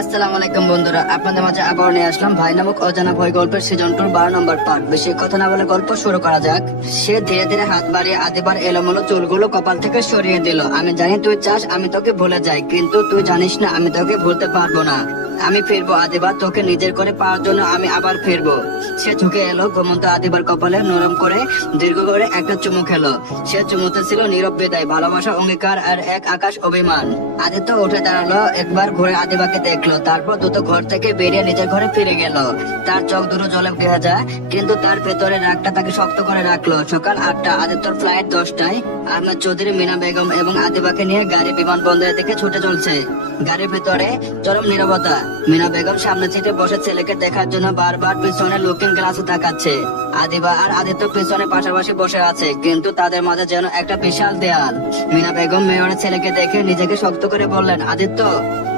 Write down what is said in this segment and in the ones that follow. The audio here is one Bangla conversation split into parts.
আসসালামু আলাইকুম বন্ধুরা, আপনাদের মাঝে আবার নিয়ে আসলাম ভাই নামক অজানা ভয় গল্পের সিজন 2 12 নম্বর পার্ট। বেশি কথা না বলে গল্প শুরু করা যাক। সে ধীরে ধীরে হাত বাড়িয়ে আদিবার এলোমেলো চুলগুলো কপাল থেকে সরিয়ে দিল। আমি জানি তুই চাস আমি তোকে ভুলে যাই, কিন্তু তুই জানিস না আমি তোকে ভুলতে পারবো না। আমি ফিরবো আদিবা, তোকে নিজের করে পাওয়ার জন্য আমি আবার ফিরবো। সে ঝুঁকে এলো, ঘুমন্ত আদিবার কপালে নরম করে দীর্ঘ করে একটা চুমু খেলো। সে চুমুতে ছিল নীরব বিদায়, ভালোবাসা, অঙ্গীকার আর এক আকাশ অভিমান। আদিত্য উঠে দাঁড়ালো, একবার ঘুরে আদিবাকে দেখলো, তারপর দ্রুত ঘর থেকে বেরিয়ে নিজের ঘরে ফিরে গেল। তার চোখ দুটো জলে ভেজা, কিন্তু তার ভেতরে রাগটা তাকে শক্ত করে রাখলো। সকাল 8টা, আদিত্যর ফ্লাইট 10টায়। আহমেদ চৌধুরী, মিনা বেগম এবং আদিবাকে নিয়ে গাড়ি বিমানবন্দরের দিকে ছুটে চলছে। গাড়ির ভেতরে চরম নীরবতা। মিনা বেগম সামনে সিটে বসে ছেলেকে দেখার জন্য বারবার পিছনে লুকিং গ্লাসে তাকাচ্ছে। আদিবা আর আদিত্য পিছনে পাশাপাশি বসে আছে, কিন্তু তাদের মাঝে যেন একটা বিশাল দেয়াল। মিনা বেগম মেয়রের ছেলেকে দেখে নিজেকে শক্ত করে বললেন, আদিত্য,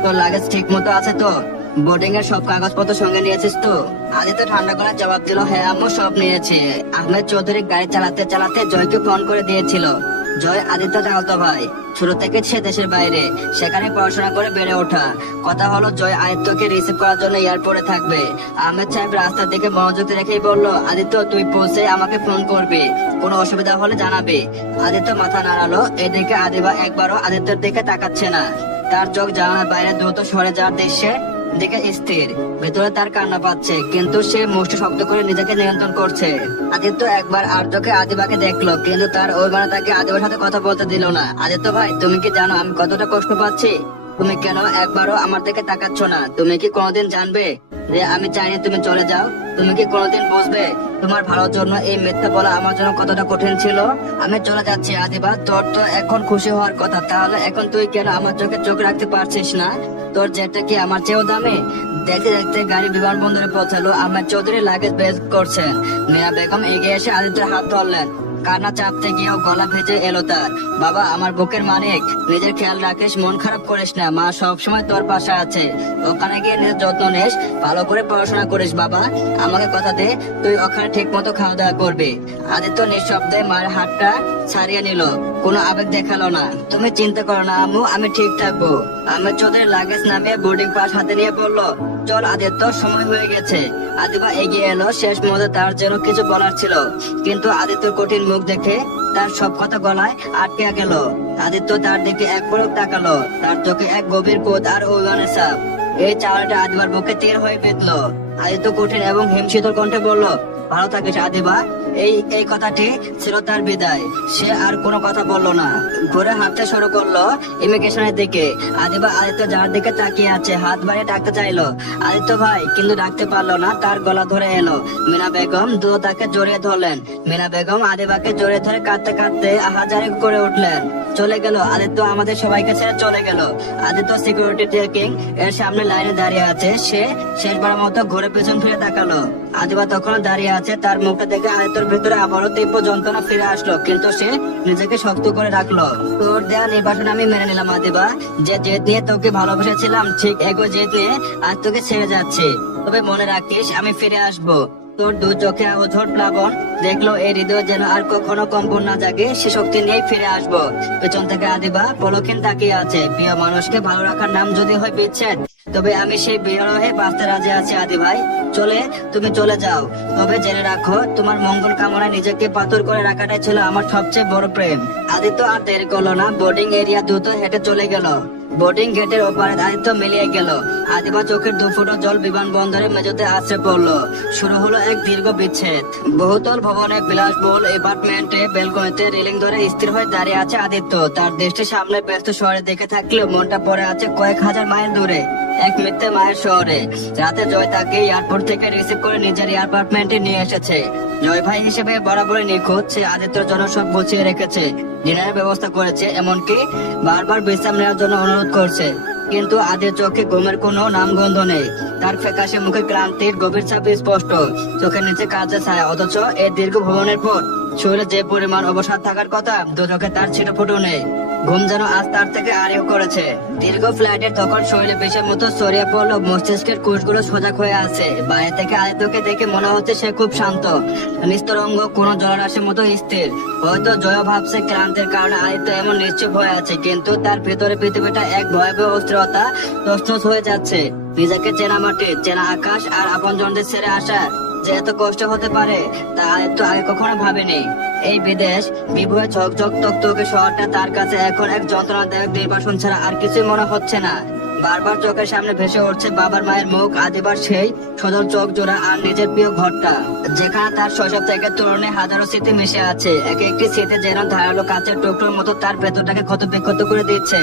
তোর লাগেজ ঠিক মতো আছে তো? বোর্ডিং এর সব কাগজপত্র সঙ্গে নিয়েছিস তো? আদিত্য ঠান্ডা করে জবাব দিল, হ্যাঁ আম্মু, সব নিয়েছি। আহমেদ চৌধুরী গাড়ি চালাতে চালাতে জয়কে ফোন করে দিয়েছিল। জয় আদিত্য চালাতো ভাই, শুরু থেকে সে দেশের বাইরে, সেখানে পড়াশোনা করে বেড়ে ওঠা। কথা হলো জয় আদিত্যকে রিসিভ করার জন্য এয়ারপোর্টে থাকবে। আহমেদ সাহেব রাস্তার দিকে মনোযোগ রেখেই বলল, আদিত্য, তুই পৌঁছে আমাকে ফোন করবি, কোনো অসুবিধা হলে জানাবি। আদিত্য মাথা নাড়ালো। এদিকে আদিবা একবারও আদিত্যের দিকে তাকাচ্ছে না। তার চোখ জানালার বাইরে দ্রুত সরে যাওয়ার দৃশ্যে দিকে স্থির। ভেতরে তার কান্না পাচ্ছে, কিন্তু সে মুষ্টি শক্ত করে নিজেকে নিয়ন্ত্রণ করছে। আদিত্য একবার আর চোখে আদিবাকে দেখলো, কিন্তু তার অভিমানে তাকে আদিবার সাথে কথা বলতে দিল না। আদিত্য ভাই, তুমি কি জানো আমি কতটা কষ্ট পাচ্ছি? তুমি কেন একবারও আমার দিকে তাকাচ্ছ না? তুমি কি কোনোদিন জানবে যে আমি চাইনি তুমি চলে যাও? তুমি কি কোনোদিন বুঝবে তোমার ভালোর জন্য এই মিথ্যা বলা আমার জন্য কতটা কঠিন ছিল? আমি চলে যাচ্ছি আদিবা, তোর তো এখন খুশি হওয়ার কথা, তাহলে এখন তুই কেন আমার চোখে চোখ রাখতে পারছিস না? তোর যেটা কি আমার চেয়েও দামি? দেখতে দেখতে গাড়ি বিমানবন্দরে পৌঁছালো। আহমেদ চৌধুরী লাগেজ বের করছেন। মিয়া বেগম এগিয়ে এসে আদিত্যের হাত ধরলেন। কান্না চাপতে গিয়েও গলা ভেজে এলো তার। বাবা, আমার বুকের মানিক, নিজের খেয়াল রাখিস, মন খারাপ করিস না, মা সবসময় তোর পাশে আছে। ওখানে গিয়ে নিজের যত্ন নিস, ভালো করে পড়াশোনা করিস বাবা। আমাকে কথা দে, তুই ওখানে ঠিক মতো খাওয়া দাওয়া করবি। আদিত্য নিঃশব্দে মায়ের হাতটা ছাড়িয়ে নিল, কোনো আবেগ দেখালো না। তুমি চিন্তা করো না আম্মু, আমি ঠিক থাকবো। আহমেদ চৌধুরী লাগেজ নামিয়ে বোর্ডিং পাস হাতে নিয়ে বলল, চল আদিত্য, সময় হয়ে গেছে। আদিবা এগিয়ে এলো। শেষ মুহূর্তে তার যেন কিছু বলার ছিল, কিন্তু আদিত্যর কঠিন মুখ দেখে তার সব কথা গলায় আটকে গেল। আদিত্য তার দিকে এক পলক তাকালো, তার চোখে এক গভীর ক্রোধ আর অভিমানের ছাপ। এই চাওয়াটা আদিবার বুকে তীর হয়ে বিঁধলো। আদিত্য কঠিন এবং হিমশীতল কণ্ঠে বলল, ভালো থাকিস আদিবা। এই কথাটি ছিল তার বিদায়। সে আর কোনো কথা বললো না, ঘুরে হাঁটতে শুরু করলো ইমিগ্রেশনের দিকে। আদিবা আদিত্য যার দিকে তাকিয়ে আছে, হাত বাড়িয়ে ডাকতে চাইলো, আদিত্য ভাই, কিন্তু ডাকতে পারলো না। তার গলা ধরে এলো। মিনা বেগম দ্রুত তাকে জড়িয়ে ধরলেন। মিনা বেগম আদিবাকে জড়িয়ে ধরে কাঁদতে কাঁদতে আহাজারি করে উঠলেন, চলে গেল আদিত্য, আমাদের সবাইকে ছেড়ে চলে গেল। আদিত্য সিকিউরিটি চেকিং এর সামনে লাইনে দাঁড়িয়ে আছে। সে শেষবার মতো ঘুরে পেছন ফিরে তাকালো। আদিবা তখন দাঁড়িয়ে আছে। তার মুখটা দেখে আদিত্যর ভেতরে আবারও তীব্র যন্ত্রণা ফিরে আসলো, কিন্তু সে নিজেকে শক্ত করে রাখলো। তোর দেয়া নির্বাচন আমি মেনে নিলাম আদিবা। যে জেদ নিয়ে তোকে ভালোবেসেছিলাম, ঠিক একই জেদ নিয়ে আজ তোকে ছেড়ে যাচ্ছে। তবে মনে রাখিস, আমি ফিরে আসবো। তোর দু চোখে অঝোর প্লাবন দেখলো, এই হৃদয় যেন আর কখনো কম্পন না জাগে, সে শক্তি নিয়েই ফিরে আসবো। পেছন থেকে আদিবা পলক্ষীন তাকিয়ে আছে। প্রিয় মানুষকে ভালো রাখার নাম যদি হয় বিচ্ছেদ, তবে আমি সেই বিরহে বাঁচতে রাজি আছি আদি ভাই। তুমি চলে যাও, তবে জেনে রাখো, তোমার মঙ্গল কামনায় নিজেকে পাথর করে রাখাটাই ছিল আমার সবচেয়ে বড় প্রেম। আদিত্য আর দেরি করলো না, বোর্ডিং এরিয়া দ্রুত হেঁটে চলে গেল। বোর্ডিং গেটের ওপারে আদিত্য মিলিয়ে গেল। আদিবা চোখের দুফুটো জল বিমানবন্দরে মেঝেতে আছড়ে পড়লো। শুরু হলো এক দীর্ঘ বিচ্ছেদ। বহুতল ভবনে বিলাসবহুল অ্যাপার্টমেন্টে বেলকনিতে রেলিং ধরে স্থির হয়ে দাঁড়িয়ে আছে আদিত্য। তার দৃষ্টি সামনে ব্যস্ত শহরে দেখে থাকলেও মনটা পড়ে আছে কয়েক হাজার মাইল দূরে, এক মিথ্যে মায়ের শহরে। রাতে জয় তাকে এয়ারপোর্ট থেকে রিসিভ করে নিজের অ্যাপার্টমেন্টে নিয়ে এসেছে। জয় ভাই হিসেবে বরাবরই নিখোঁজ। সে আদিত্যর জন্য সব গুছিয়ে রেখেছে, ডিনারের ব্যবস্থা করেছে, এমনকি বারবার বিশ্রাম নেওয়ার জন্য অনুরোধ করছে। কিন্তু আদির চোখে ঘুমের কোনো নামগন্ধ নেই। তার ফ্যাকাশে মুখে ক্লান্তির গভীর ছাপ স্পষ্ট, চোখের নিচে কাজের ছায়া। অথচ এই দীর্ঘ ভ্রমণের পর শরীরে যে পরিমাণ অবসাদ থাকার কথা, দু চোখে তার ছিটে ফুটো নেই। ঘুম যেন আজ তার থেকে আরেও করেছে। দীর্ঘ ফ্লাইটের তখন শরীরে বিষের মতো ছড়িয়ে পড়লো, মস্তিষ্কের কোষগুলো সজাগ হয়ে আছে। বাইরে থেকে আদিত্যকে দেখে মনে হচ্ছে সে খুব শান্ত, নিস্তরঙ্গ, কোনো জলরাশির মতো স্থির। হয়তো জয় ভাবছে ক্লান্তির কারণে আদিত্য এমন নিশ্চুপ হয়ে আছে, কিন্তু তার ভেতরে পৃথিবীটা এক ভয়াবহ অস্থিরতা তছনছ হয়ে যাচ্ছে। নিজেকে চেনা মাটি, চেনা আকাশ আর আপনজনদের ছেড়ে আসা যে এত কষ্ট হতে পারে তা আদিত্য আগে কখনো ভাবেনি। এই বিদেশ বিভয়ে ঝকঝক তকতকে শহরটা তার কাছে এখন এক যন্ত্রণাদায়ক নির্বাসন ছাড়া আর কিছুই মনে হচ্ছে না। বারবার চোখের সামনে ভেসে উঠছে বাবার মায়ের মুখ, আদিবার সেই সজল চোখ জোড়া আর নিজের প্রিয় ঘরটা, যেখানে তার শৈশব থেকে তরুণে হাজারো স্মৃতি মিশে আছে। এক একটি স্মৃতি যেন ধারালো কাঁচের টুকরোর মতো তার ভেতরটাকে ক্ষত বিক্ষত করে দিচ্ছে।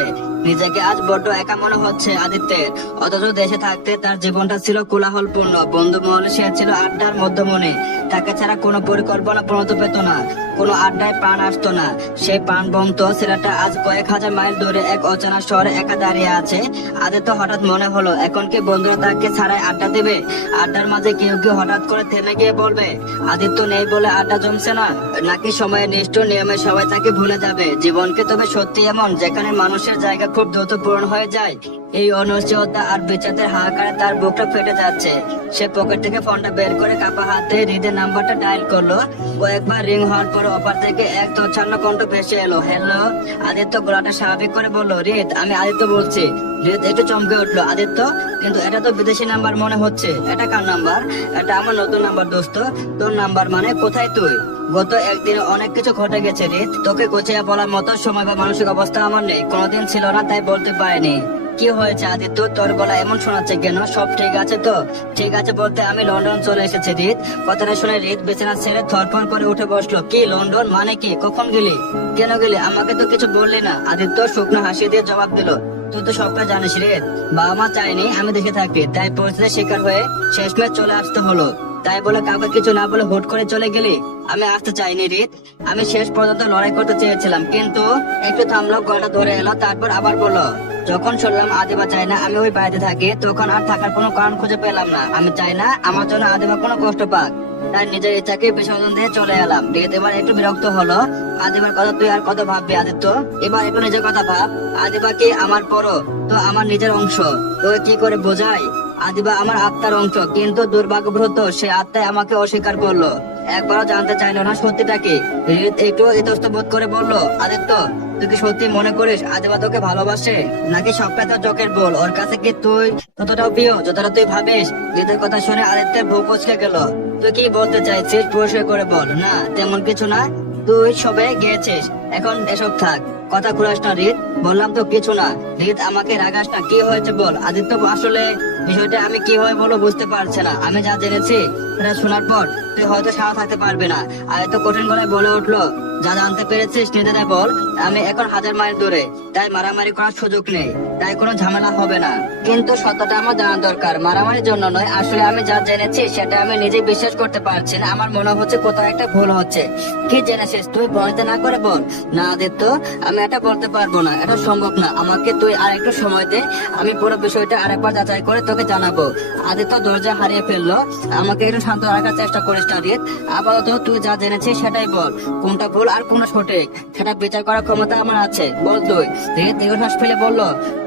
নিজেকে আজ বড্ড একা মনে হচ্ছে আদিত্যের, অথচ দেশে থাকতে তার জীবনটা ছিল কোলাহলপূর্ণ। বন্ধু মহলে সে ছিল আড্ডার মধ্যমণি, তাকে ছাড়া কোনো পরিকল্পনা প্রণত পেত না, কোনো আড্ডায় প্রাণ আসতো না। সেই প্রাণবন্ত ছেলেটা আজ কয়েক হাজার মাইল দূরে এক অচেনা শহরে একা দাঁড়িয়ে আছে। আদিত্য হঠাৎ মনে হলো, এখন কি বন্ধুরা তাকে ছাড়াই আড্ডা দেবে? আড্ডার মাঝে কেউ কেউ হঠাৎ করে থেমে গিয়ে বলবে আদিত্য নেই বলে আড্ডা জমছে না, নাকি সময়ের নিষ্ঠুর নিয়মে সবাই তাকে ভুলে যাবে? জীবনকে তবে সত্যি এমন যেখানে মানুষের জায়গা খুব দ্রুত পূরণ হয়ে যায়? এই অনিশ্চয়তা আর বেচাতের হাহাকারে তার বুকটা ফেটে যাচ্ছে। সে পকেট থেকে ফোনটা বের করে কাপা হাতে হৃদের নাম্বারটা ডায়াল করলো। কয়েকবার রিং হওয়ার পর অপার থেকে এক তচ্ছন্ন কণ্ঠ ভেসে এলো। হ্যালো। আদিত্য গলাটা স্বাভাবিক করে বলল, রিত, আমি আদিত্য বলছি। রিত একটু চমকে উঠলো, আদিত্য? কিন্তু এটা তো বিদেশি নাম্বার মনে হচ্ছে। এটা কার নাম্বার? এটা আমার নতুন নাম্বার দোস্ত। তোর নাম্বার মানে? কোথায় তুই? গত একদিনে অনেক কিছু ঘটে গেছে রিত, তোকে গোছিয়ে বলার মতো সময় বা মানসিক অবস্থা আমার নেই, কোনোদিন ছিল না, তাই বলতে পারিনি। কি হয়েছে আদিত্য? তোর গলা এমন শোনাচ্ছে কেন? সব ঠিক আছে তো? ঠিক আছে বলতে আমি লন্ডন চলে এসেছি রিত। কথাটা শুনে রিত বিছানা ছেড়ে থরফর করে উঠে বসলো। কি লন্ডন মানে কি? কখন গেলি? কেন গেলি? আমাকে তো কিছু বললি না। আদিত্য শুকনো হাসি দিয়ে জবাব দিল, তুই তো সবটা জানিস রিত, বাবা মা চাইনি আমি দেখে থাকি, তাই পরিস্থিতির শিকার হয়ে শেষমেশ চলে আসতে হলো। তাই বলে কাউকে কিছু না বলে হুট করে চলে গেলি? আমি আসতে চাইনি রিত, আমি শেষ পর্যন্ত লড়াই করতে চেয়েছিলাম। কিন্তু একটু থামলো, গলাটা ধরে এলো, তারপর আবার বললো, যখন শুনলাম আদিবা চাই না আমি ওই বাড়িতে থাকি, তখন আর থাকার কোনো কারণ খুঁজে পেলাম না। আমি চাই না আমার জন্য আদিবা কোনো কষ্ট পাক, তাই নিজের ইচ্ছাকে বিসর্জন দিয়ে চলে এলাম। রিত এবার একটু বিরক্ত হলো। আদিবার কথা তুই আর কত ভাববি আদিত্য? এবার একটু নিজের কথা ভাব। আদিবা কি আমার পরো? তো আমার নিজের অংশ, তোকে কি করে বোঝাই? আদিবা আমার আত্মার অংশ, কিন্তু দুর্ভাগ্যবশত সে আত্মায় আমাকে অস্বীকার করলো, একবারও জানতে চাইলো না সত্যিটা কি। রিত একটু ইতস্ত বোধ করে বলল, আদিত্য, তুই কি সত্যি মনে করিস আদিবা তোকে ভালোবাসে, নাকি সবটা তোর চোখের বল? ওর কাছে কি তুই ততটাও প্রিয় যতটা তুই ভাবিস? রিতের কথা শুনে আদিত্যের বুক কুঁচকে গেল। তুই কি বলতে চাইছিস? পরিষ্কার করে বল। না, তেমন কিছু না, তুই সবে গিয়েছিস, এখন এসব থাক, কথা ঘুরাস না রিত। বললাম তো কিছু না। রিত আমাকে রাগাস না, কি হয়েছে বল। আদিত্য আসলে বিষয়টা আমি কি হয় বলো বুঝতে পারছে না। আমি যা জেনেছি সেটা শোনার পর তুই হয়তো সারা থাকতে পারবে না। আদিত্য কঠিন গলায় বলে উঠলো, যা জানতে পেরেছিস নিজেরা বল। আমি এখন হাজার মাইল দূরে, তাই মারামারি করার সুযোগ নেই, তাই কোনো ঝামেলা হবে না। কিন্তু সত্যটা আমার জানা দরকার, মারামারির জন্য নয়। আসলে আমি যা জেনেছি সেটা আমি নিজে বিশ্বাস করতে পারছি না। আমার মনে হচ্ছে কোথাও একটা ভুল হচ্ছে। কি জেনেছিস তুই? ভয়তে না করে বল। না আদিত্য, আমি এটা বলতে পারবো না, এটা সম্ভব না। আমাকে তুই আর একটু সময় দে, আমি পুরো বিষয়টা আরেকবার যাচাই করে তোকে জানাবো। আদিত্য দরজা হারিয়ে ফেললো। আমাকে একটু শান্ত রাখার চেষ্টা করিস না রিত। আপাতত তুই যা জেনেছিস সেটাই বল। কোনটা ভুল আর কোনটা সঠিক সেটা বিচার করার ক্ষমতা আমার আছে, বল তুই। রিত দীর্ঘশ্বাস ফেলে বলল,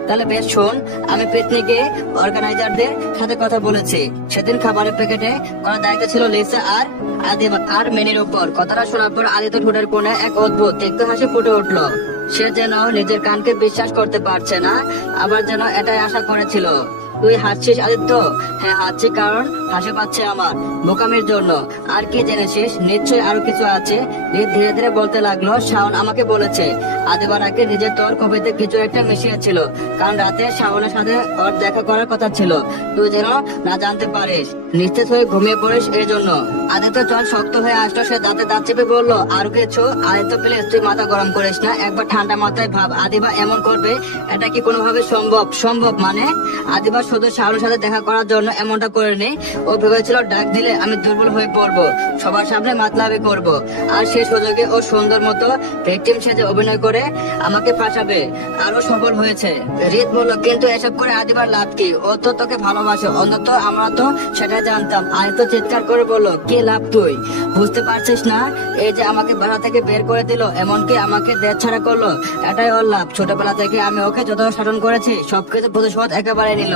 তাহলে বেশ শোন, আমি পিকনিকে অর্গানাইজারদের সাথে কথা বলেছি। সেদিন খাবারের প্যাকেটে করার দায়িত্ব ছিল লিসা আর আদিবা আর মেনির উপর। কথাটা শোনার পর আদিত্য ঠোঁটের কোণে এক অদ্ভুত তিক্ত হাসি ফুটে উঠলো। সে যেন নিজের কানকে বিশ্বাস করতে পারছে না, আবার যেন এটাই আশা করেছিল। তুই হাসছিস আদিত্য? হ্যাঁ হাসছি, কারণ হাসি পাচ্ছে আমার বোকামির জন্য। আর কি জেনেছিস? নিশ্চয়ই আরো কিছু আছে। ধীরে ধীরে বলতে লাগলো, শাওন আমাকে বলেছে আদিবা নাকি নিজের তোর কবিতে কিছু একটা মিশিয়েছিল, কারণ রাতে শাওনের সাথে ওর দেখা করার কথা ছিল। তুই যেন না জানতে পারিস, নিশ্চিত হয়ে ঘুমিয়ে পড়িস এই জন্য। আদিত্য চল শক্ত হয়ে আসলো। সে দাঁতে দাঁত চেপে বললো, আর কিছু? আদিত্য প্লিজ তুই মাথা গরম করিস না, একবার ঠান্ডা মাথায় ভাব। আদিবা এমন করবে এটা কি কোনোভাবে সম্ভব? সম্ভব মানে? আদিবা আদিবা শুধু শাহরুর সাথে দেখা করার জন্য এমনটা করেনি। ও ভেবেছিল ডাক দিলে আমি দুর্বল হয়ে পড়বো, সবার সামনে মাতলামি করব, আর সে সুযোগে ও সুন্দর মতো ভিকটিম সেজে অভিনয় করে আমাকে ফাঁসাবে। আর ও সফল হয়েছে। রিত বলল, কিন্তু এসব করে আদিবার লাভ কি? ও তো তোকে ভালোবাসে, অন্তত আমরা তো সেটা জানতাম। আয় তো চিৎকার করে বললো, কি লাভ তুই বুঝতে পারছিস না? এই যে আমাকে বাসা থেকে বের করে দিল, এমনকি আমাকে দেশ ছাড়া করলো, এটাই ওর লাভ। ছোটবেলা থেকে আমি ওকে যত শাসন করেছি সবকিছু প্রতিশোধ একেবারে নিল।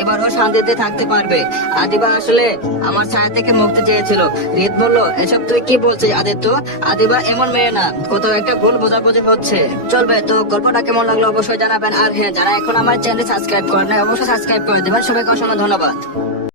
এবার ও শান্তিতে থাকতে পারবে। আদিবা আসলে আমার ছায়া থেকে মুক্তি চেয়েছিল। রিত বলল, এসব তুই কি বলছিস আদিত্য? আদিবা এমন মেয়ে না, কোথাও একটা ভুল বোঝাবুঝি হচ্ছে। চলবে তো, গল্পটা কেমন লাগলো অবশ্যই জানাবেন। আর হ্যাঁ, যারা এখন আমার চ্যানেল সাবস্ক্রাইব করেন নাই অবশ্যই সাবস্ক্রাইব করে দেবেন। সবাইকে অসংখ্য ধন্যবাদ।